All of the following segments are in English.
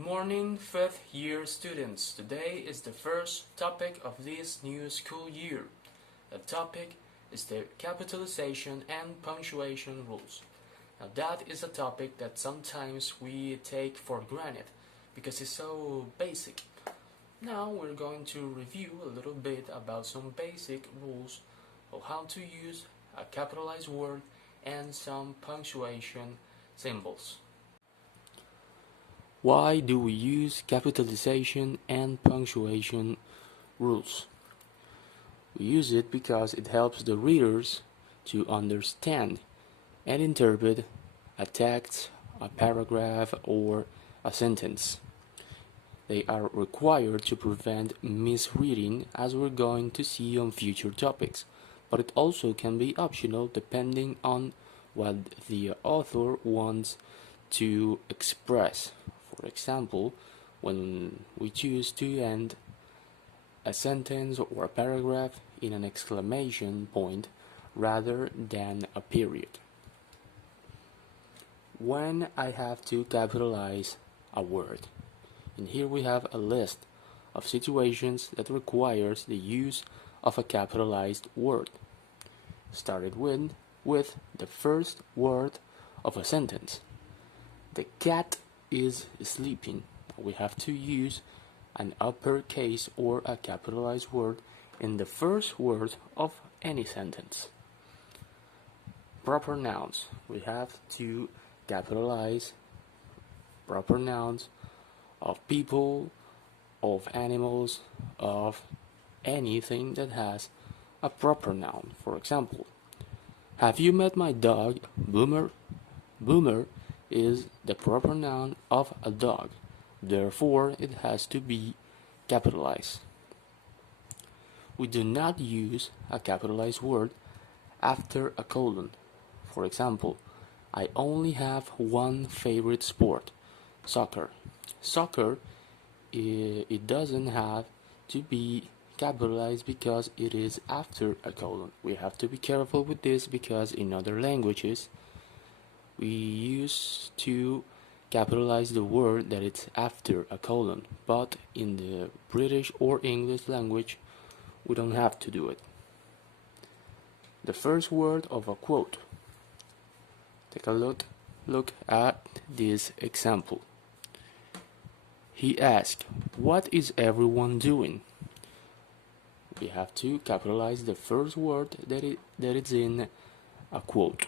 morning, 5th year students. Today is the first topic of this new school year. The topic is the capitalization and punctuation rules. Now that is a topic that sometimes we take for granted because it's so basic. Now we're going to review a little bit about some basic rules of how to use a capitalized word and some punctuation symbols. Why do we use capitalization and punctuation rules? We use it because it helps the readers to understand and interpret a text, a paragraph, or a sentence. They are required to prevent misreading, as we're going to see on future topics, but it also can be optional depending on what the author wants to express. For example, when we choose to end a sentence or a paragraph in an exclamation point rather than a period. When I have to capitalize a word, and here we have a list of situations that requires the use of a capitalized word. Started with the first word of a sentence. The cat is sleeping. We have to use an uppercase or a capitalized word in the first word of any sentence. Proper nouns. We have to capitalize proper nouns of people, of animals, of anything that has a proper noun. For example, have you met my dog, Boomer? Boomer is the proper noun of a dog. Therefore, it has to be capitalized. We do not use a capitalized word after a colon. For example, I only have one favorite sport, soccer. Soccer, it doesn't have to be capitalized because it is after a colon. We have to be careful with this because in other languages, we use to capitalize the word that it's after a colon, but in the British or English language, we don't have to do it. The first word of a quote. Take a look at this example. He asked, "What is everyone doing?" We have to capitalize the first word that is in a quote.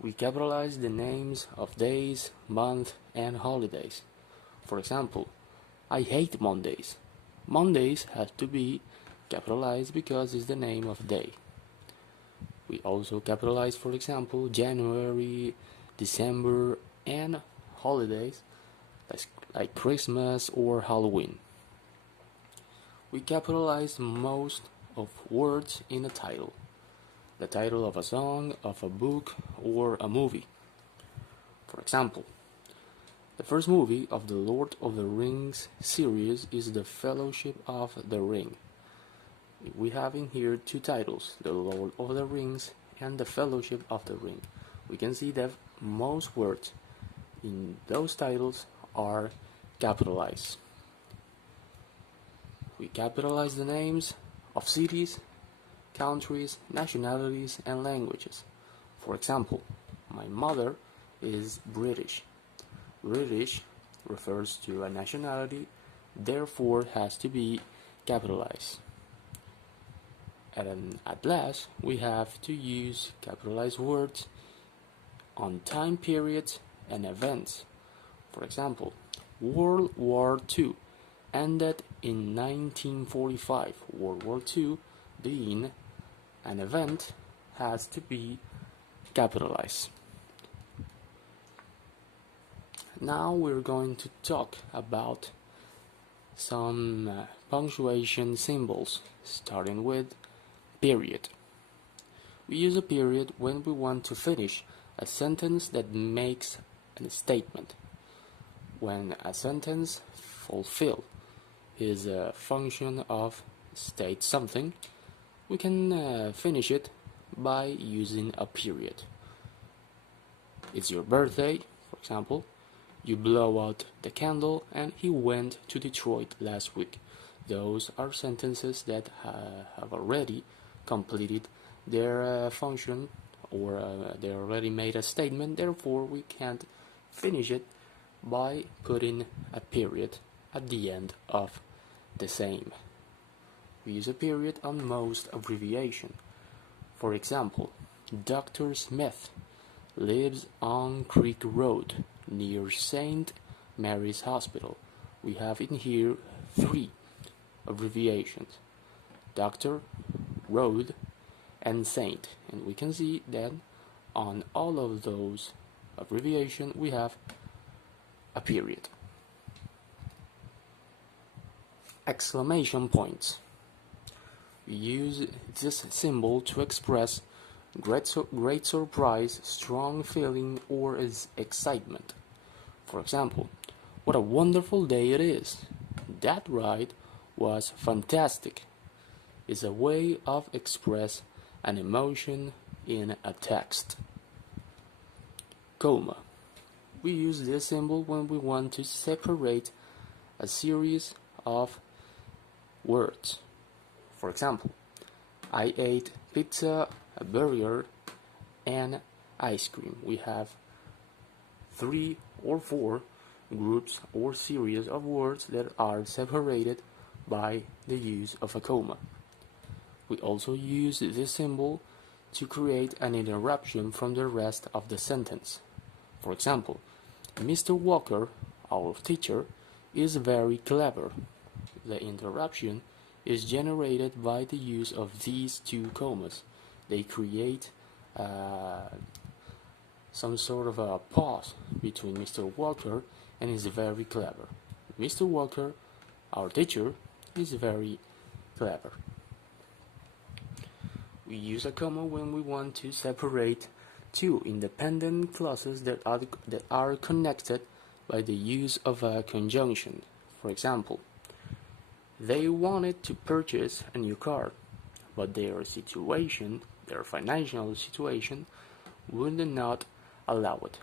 We capitalize the names of days, months, and holidays. For example, I hate Mondays. Mondays have to be capitalized because it's the name of day. We also capitalize, for example, January, December, and holidays like Christmas or Halloween. We capitalize most of words in a title. The title of a song, of a book, or a movie. For example, the first movie of the Lord of the Rings series is The Fellowship of the Ring. We have in here two titles, The Lord of the Rings and The Fellowship of the Ring. We can see that most words in those titles are capitalized. We capitalize the names of cities, countries, nationalities, and languages. For example, my mother is British. British refers to a nationality, therefore has to be capitalized. And at last, we have to use capitalized words on time periods and events. For example, World War II ended in 1945. World War II being an event has to be capitalized. Now we're going to talk about some punctuation symbols, starting with period. We use a period when we want to finish a sentence that makes a statement. When a sentence fulfills its function of state something, we can finish it by using a period. It's your birthday, for example. You blow out the candle and he went to Detroit last week. Those are sentences that have already completed their function, or they already made a statement. Therefore, we can't finish it by putting a period at the end of the same. We use a period on most abbreviation. For example, Dr. Smith lives on Creek Road near St. Mary's Hospital. We have in here 3 abbreviations: Doctor, Road, and Saint. And we can see that on all of those abbreviations we have a period. Exclamation points. We use this symbol to express great surprise, strong feeling, or excitement. For example, what a wonderful day it is. That ride was fantastic. Is a way of express an emotion in a text. Comma. We use this symbol when we want to separate a series of words. For example, I ate pizza, a burger, and ice cream. We have 3 or 4 groups or series of words that are separated by the use of a comma. We also use this symbol to create an interruption from the rest of the sentence. For example, Mr. Walker, our teacher, is very clever. The interruption is generated by the use of these 2 commas. They create some sort of a pause between Mr. Walker and is very clever. Mr. Walker, our teacher, is very clever. We use a comma when we want to separate 2 independent clauses that are connected by the use of a conjunction. For example, they wanted to purchase a new car, but their financial situation, would not allow it.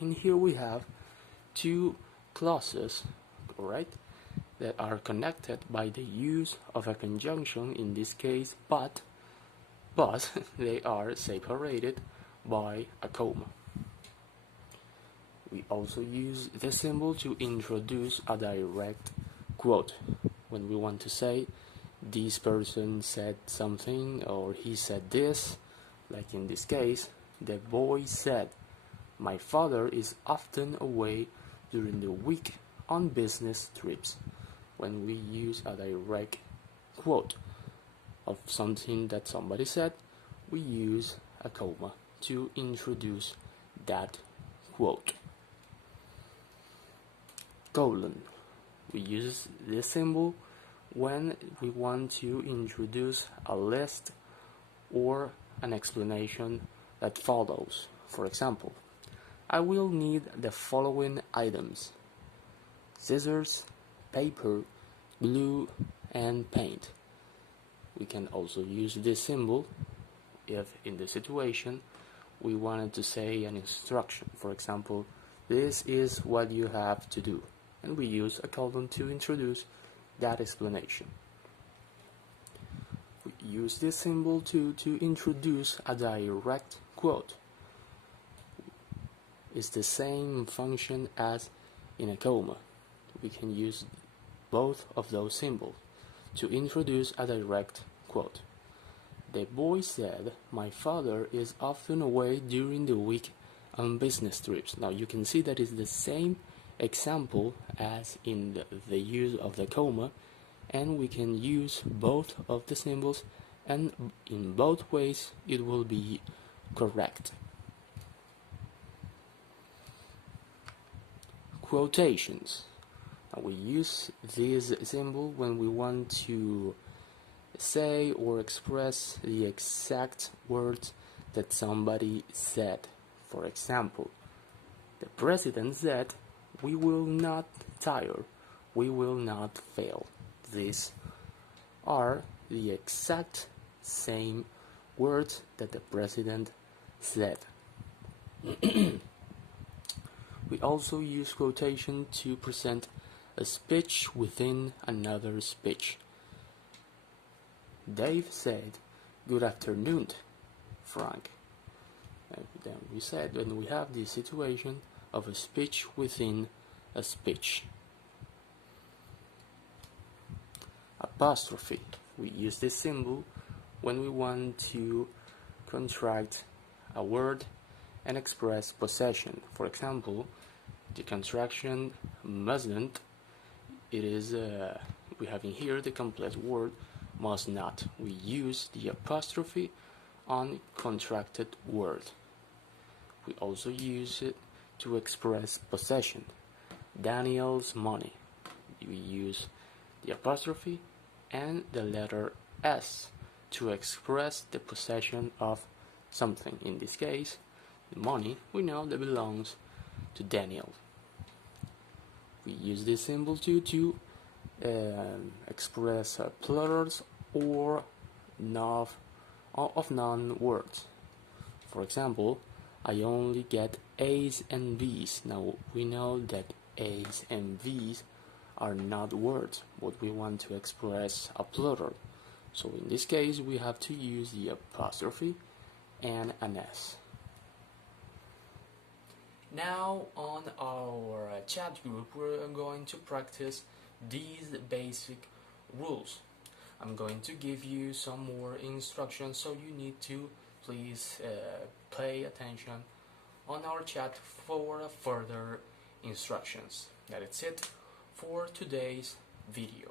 And here we have 2 clauses, right, that are connected by the use of a conjunction, in this case, but they are separated by a comma. We also use the symbol to introduce a direct quote. When we want to say, this person said something, or he said this, like in this case, the boy said, my father is often away during the week on business trips. When we use a direct quote of something that somebody said, we use a comma to introduce that quote. Colon. We use this symbol when we want to introduce a list or an explanation that follows. For example, I will need the following items: scissors, paper, glue, and paint. We can also use this symbol if in the situation we wanted to say an instruction. For example, this is what you have to do. And we use a colon to introduce that explanation. We use this symbol to introduce a direct quote. It's the same function as in a comma. We can use both of those symbols to introduce a direct quote. The boy said, my father is often away during the week on business trips. Now you can see that is the same example as in the use of the comma, and we can use both of the symbols, and in both ways it will be correct. Quotations. Now we use this symbol when we want to say or express the exact words that somebody said. For example, the president said, we will not tire, we will not fail. These are the exact same words that the president said. We We also use quotation to present a speech within another speech. Dave said, "Good afternoon, Frank." And then we said when we have the situation of a speech within a speech. Apostrophe. We use this symbol when we want to contract a word and express possession. For example, the contraction mustn't, it is, we have in here the complex word must not. We use the apostrophe on contracted word. We also use it to express possession. Daniel's money. We use the apostrophe and the letter S to express the possession of something. In this case, the money we know that belongs to Daniel. We use this symbol too to express plurals or of non-words. For example, I only get A's and B's. Now we know that A's and B's are not words, but we want to express a plural. So in this case, we have to use the apostrophe and an S. Now on our chat group, we're going to practice these basic rules. I'm going to give you some more instructions, so you need to please pay attention on our chat for further instructions. That is it for today's video.